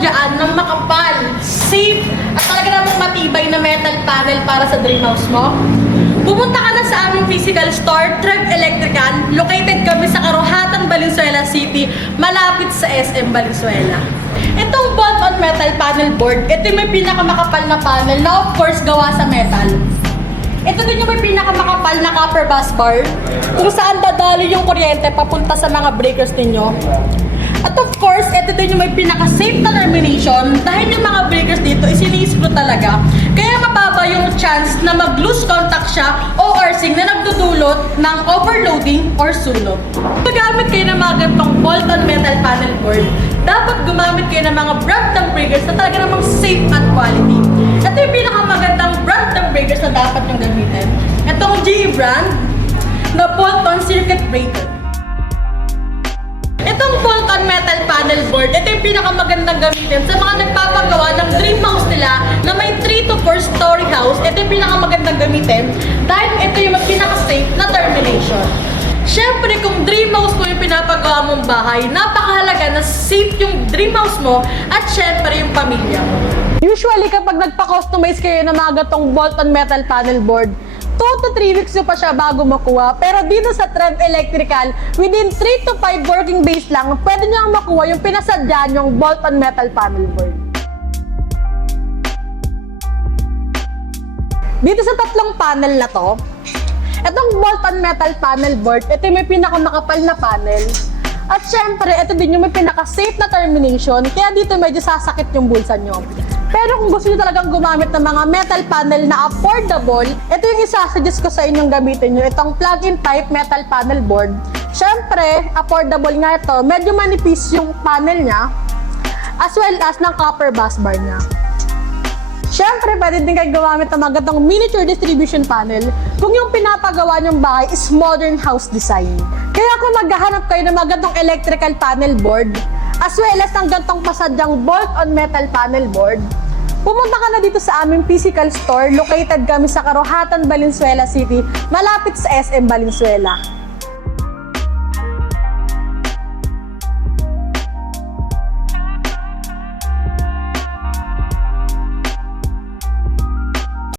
dyan ng makapal, safe, at talaga namang matibay na metal panel para sa dream house mo? Pumunta ka na sa aming physical store, Trev Electrical. Located kami sa Karuhatan, Valenzuela City, malapit sa SM Valenzuela. Itong bolt-on metal panel board, ito yung may pinakamakapal na panel na of course gawa sa metal. Ito din yung may pinakamakapal na copper bus bar kung saan dadali yung kuryente papunta sa mga breakers ninyo. At of course, ito din yung may pinaka-safe na termination dahil yung mga breakers dito isiniscrew talaga. Kaya mababa yung chance na mag-lose contact siya o earthing na nagdudulot ng overloading or sunog. Paggamit kayo ng mga ganitong bolt-on metal panel board, dapat gumamit kayo ng mga brand ng breakers na talaga namang safe at quality. Ito yung pinakamagandang brand ng breakers na dapat yung gamitin. Itong GE brand na bolt-on circuit breaker. Itong bolt-on metal panel board, ito yung pinakamagandang gamitin sa mga nagpapagawa ng dream house nila na may 3 to 4 story house. Ito yung pinakamagandang gamitin dahil ito yung pinaka-safe na termination. Siyempre, kung dream house mo yung pinapagawa mong bahay, napakahalaga na safe yung dream house mo at siyempre yung pamilya mo. Usually, kapag nagpa-customize kayo ng mga gatong bolt-on metal panel board, 2 to 3 weeks pa siya bago makuha. Pero dito sa Trev Electrical, within 3 to 5 working days lang, pwede nyo makuha yung pinasadya nyong bolt-on metal panel board. Dito sa tatlong panel na to, itong bolt-on metal panel board, ito yung may pinakamakapal na panel. At syempre, ito din yung may pinaka-safe na termination, kaya dito medyo sasakit yung bulsa nyo. Pero kung gusto nyo talagang gumamit ng mga metal panel na affordable, ito yung isasuggest ko sa inyong gamitin nyo, itong plug-in type metal panel board. Syempre, affordable nga ito, medyo manipis yung panel niya, as well as ng copper bus bar niya. Syempre, pwede din kayo gumamit ng mga gatong miniature distribution panel kung yung pinapagawa nyong bahay is modern house design. Kaya kung maghahanap kayo ng mga gatong electrical panel board, as well as ng gantong pasadyang bolt-on metal panel board, pumunta ka na dito sa aming physical store. Located kami sa Karuhatan, Valenzuela City, malapit sa SM Valenzuela.